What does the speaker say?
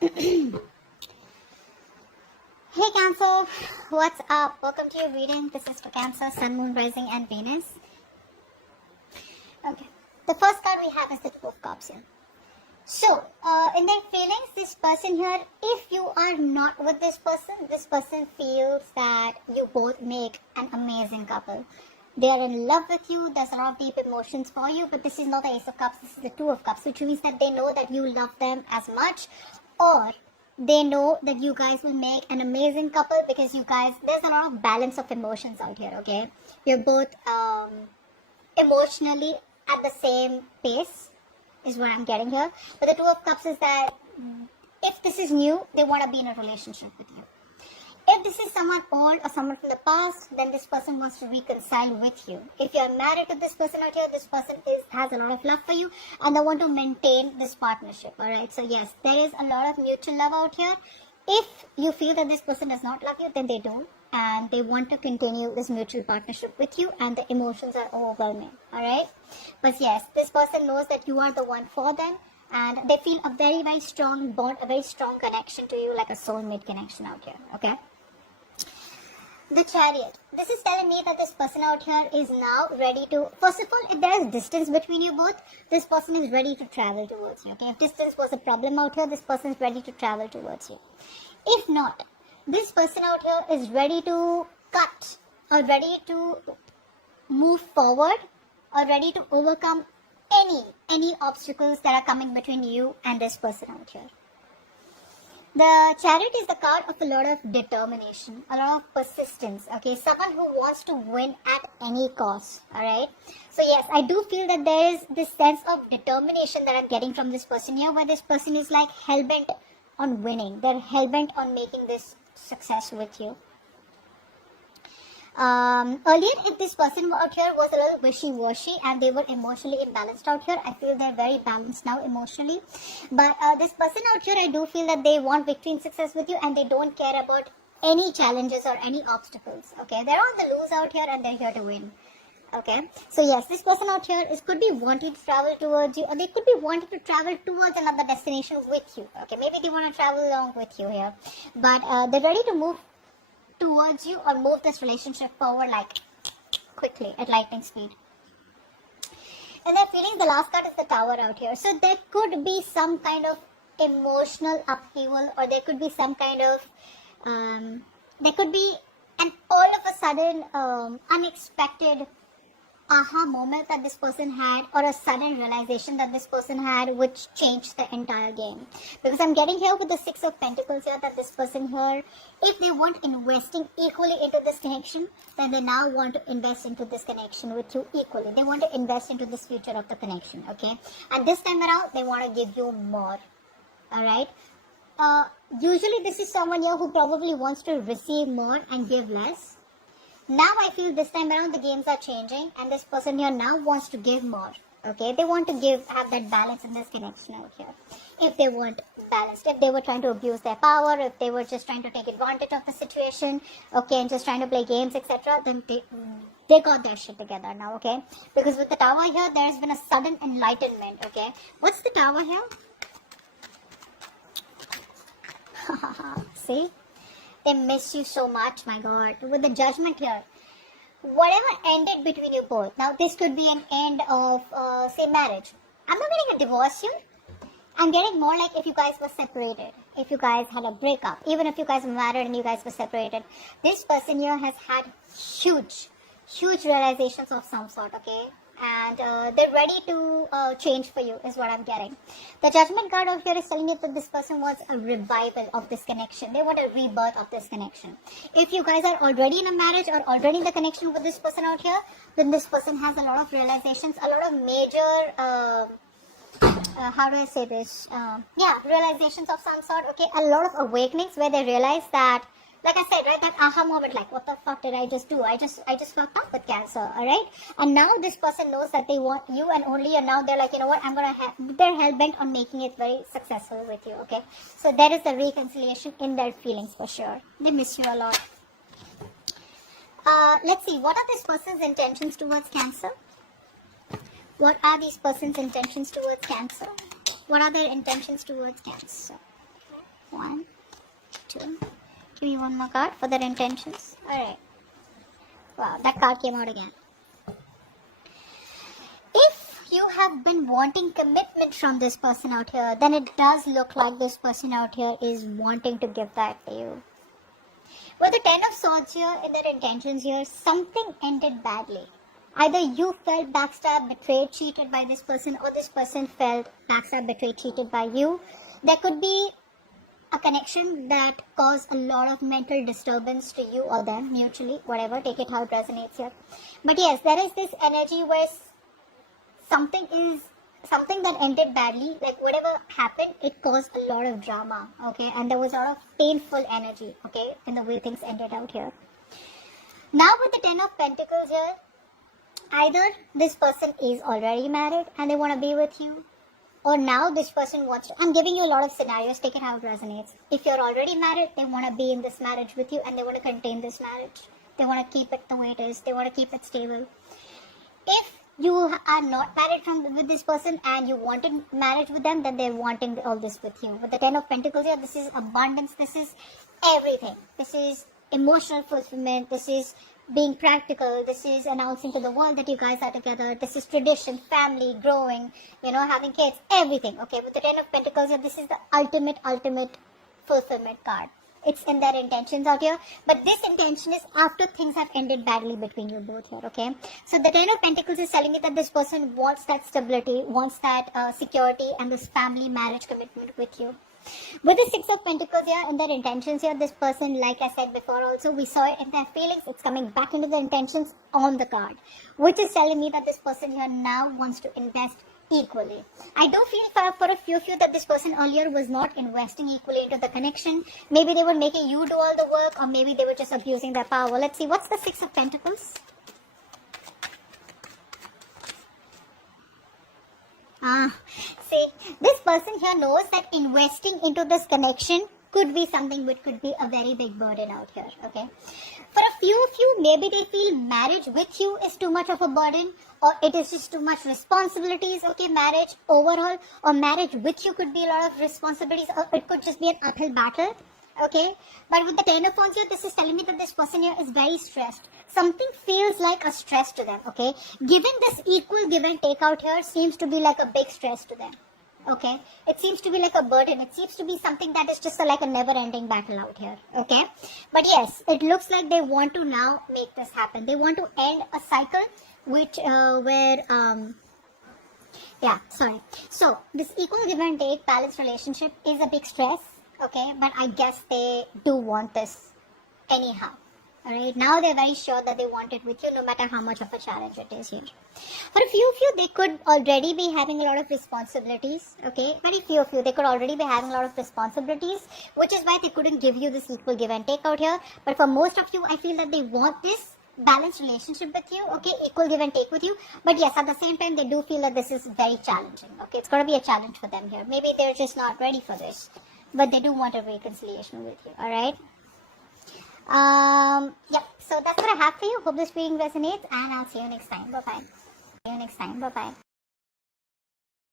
Hey Cancer, what's up? Welcome to your reading. This is for Cancer, Sun, Moon, Rising and Venus. Okay, the first card we have is the Two of Cups here. So, in their feelings, this person here, if you are not with this person feels that you both make an amazing couple. They are in love with you, there's a lot of deep emotions for you, but this is not the Ace of Cups, this is the Two of Cups, which means that they know that you love them as much, or they know that you guys will make an amazing couple because you guys, there's a lot of balance of emotions out here, okay? You're both emotionally at the same pace, is what I'm getting here. But the Two of Cups is that if this is new, they want to be in a relationship with you. If this is someone old or someone from the past, then this person wants to reconcile with you. If you are married to this person out here, this person has a lot of love for you and they want to maintain this partnership. Alright, so yes, there is a lot of mutual love out here. If you feel that this person does not love you, then they do. And they want to continue this mutual partnership with you and the emotions are overwhelming. Alright, but yes, this person knows that you are the one for them. And they feel a very, very strong bond, a very strong connection to you, like a soulmate connection out here. Okay. The Chariot. This is telling me that this person out here is now ready to, first of all, if there is distance between you both, this person is ready to travel towards you. Okay, if distance was a problem out here, this person is ready to travel towards you. If not, this person out here is ready to cut or ready to move forward or ready to overcome any obstacles that are coming between you and this person out here. The Chariot is the card of a lot of determination, a lot of persistence, okay? Someone who wants to win at any cost, alright? So yes, I do feel that there is this sense of determination that I'm getting from this person here, where this person is like hell-bent on winning. They're hell-bent on making this success with you. Earlier, if this person out here was a little wishy-washy and they were emotionally imbalanced out here, I feel they're very balanced now emotionally. But this person out here, I do feel that they want victory and success with you and they don't care about any challenges or any obstacles. Okay, they're on the loose out here and they're here to win. Okay, so yes, this person out here could be wanting to travel towards you, or they could be wanting to travel towards another destination with you. Okay, maybe they want to travel along with you here, but they're ready to move towards you or move this relationship forward like quickly at lightning speed. And they're feeling the last card is the Tower out here. So there could be some kind of emotional upheaval, or there could be some kind of there could be an all of a sudden unexpected aha moment that this person had, or a sudden realization that this person had, which changed the entire game. Because I'm getting here with the Six of Pentacles here, that this person here, if they weren't investing equally into this connection, then they now want to invest into this connection with you equally. They want to invest into this future of the connection, okay? And this time around, they want to give you more, alright? Usually this is someone here who probably wants to receive more and give less. Now I feel this time around the games are changing and this person here now wants to give more. Okay, they want to have that balance in this connection out here. If they weren't balanced, if they were trying to abuse their power, if they were just trying to take advantage of the situation, okay, and just trying to play games, etc., then they got their shit together now, okay? Because with the Tower here, there has been a sudden enlightenment, okay? What's the Tower here? See? They miss you so much, my God. With the Judgment here, whatever ended between you both. Now, this could be an end of, say, marriage. I'm not getting a divorce here. I'm getting more like if you guys were separated. If you guys had a breakup. Even if you guys were married and you guys were separated. This person here has had huge realizations of some sort, okay? And they're ready to change for you, is what I'm getting. The Judgment card over here is telling you that this person wants a revival of this connection. They want a rebirth of this connection. If you guys are already in a marriage or already in the connection with this person out here, then this person has a lot of realizations, a lot of major, how do I say this? Realizations of some sort, okay? A lot of awakenings where they realize that, like I said, right, that aha moment, like, what the fuck did I just do? I just fucked up with Cancer, alright? And now this person knows that they want you and only you, and now they're like, you know what, they're hell-bent on making it very successful with you, okay? So there is a reconciliation in their feelings for sure. They miss you a lot. Let's see, what are this person's intentions towards Cancer? What are these person's intentions towards Cancer? What are their intentions towards Cancer? 1, 2. Give me one more card for their intentions. Alright. Wow, that card came out again. If you have been wanting commitment from this person out here, then it does look like this person out here is wanting to give that to you. With the 10 of Swords here, in their intentions here, something ended badly. Either you felt backstabbed, betrayed, cheated by this person, or this person felt backstabbed, betrayed, cheated by you. There could be a connection that caused a lot of mental disturbance to you or them, mutually, whatever, take it how it resonates here. But yes, there is this energy where something that ended badly, like whatever happened, it caused a lot of drama, okay, and there was a lot of painful energy, okay, in the way things ended out here. Now with the 10 of Pentacles here, either this person is already married and they want to be with you, or now this person wants to, I'm giving you a lot of scenarios, take it how it resonates. If you're already married, they want to be in this marriage with you and they want to contain this marriage. They want to keep it the way it is. They want to keep it stable. If you are not married with this person and you wanted marriage with them, then they're wanting all this with you. With the 10 of Pentacles here, this is abundance, this is everything. This is emotional fulfillment, this is being practical, this is announcing to the world that you guys are together, this is tradition, family, growing, having kids, everything. Okay, with the 10 of Pentacles here, this is the ultimate fulfillment card. It's in their intentions out here, but this intention is after things have ended badly between you both here, okay? So the 10 of Pentacles is telling me that this person wants that stability, wants that security and this family marriage commitment with you. With the 6 of Pentacles here, in their intentions here, this person, like I said before also, we saw it in their feelings, it's coming back into the intentions on the card, which is telling me that this person here now wants to invest equally. I do feel for a few of you that this person earlier was not investing equally into the connection. Maybe they were making you do all the work, or maybe they were just abusing their power. Let's see, what's the 6 of Pentacles? See, this person here knows that investing into this connection could be something which could be a very big burden out here, okay? For a few of you, maybe they feel marriage with you is too much of a burden, or it is just too much responsibilities, okay, marriage overall, or marriage with you could be a lot of responsibilities, or it could just be an uphill battle, okay? But with the 10 of Wands here, this is telling me that this person here is very stressed. Something feels like a stress to them, okay? Giving this equal give and take out here seems to be like a big stress to them. Okay, it seems to be like a burden. It seems to be something that is just like a never-ending battle out here. Okay, but yes, it looks like they want to now make this happen. They want to end a cycle So this equal give and take balanced relationship is a big stress. Okay, but I guess they do want this anyhow. Alright, now they're very sure that they want it with you no matter how much of a challenge it is here. For a few of you, they could already be having a lot of responsibilities, okay? Very few of you, they could already be having a lot of responsibilities, which is why they couldn't give you this equal give and take out here. But for most of you, I feel that they want this balanced relationship with you, okay? Equal give and take with you. But yes, at the same time, they do feel that this is very challenging, okay? It's going to be a challenge for them here. Maybe they're just not ready for this, but they do want a reconciliation with you, alright? So that's what I have for you. Hope this reading resonates, and I'll see you next time. Bye bye.